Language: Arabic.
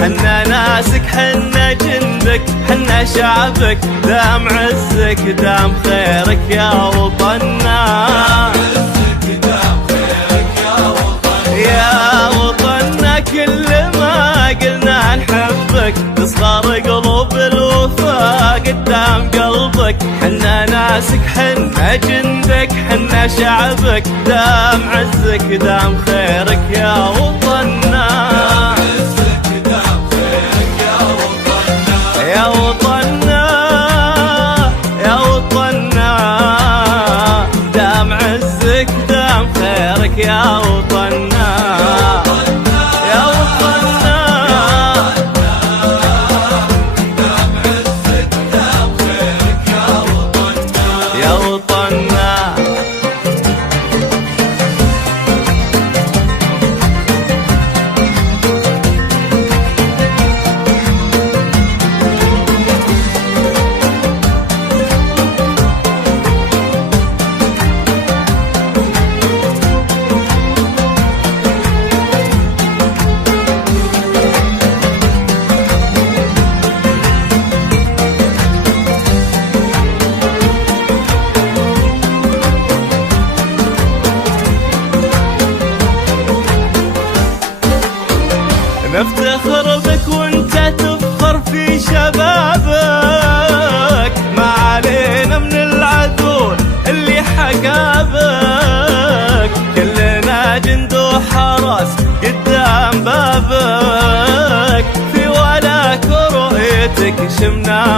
حنا ناسك حنا جندك حنا شعبك، دام عزك دام خيرك يا وطننا. يا وطننا كل ما قلنا نحبك تصغر قلوب الوفا قدام قلبك، حنا ناسك حنا جندك حنا شعبك، دام عزك دام خيرك يا وطننا. يا وطننا يا وطننا دام عزك دام خيرك يا وطننا. يا وطننا دام عزك دام خيرك يا وطننا. يا وطننا نفتخر بك وانت تفخر في شبابك، ما علينا من العذول اللي حقابك، كلنا جند وحرس قدام بابك، في ولاك ورؤيتك شمنا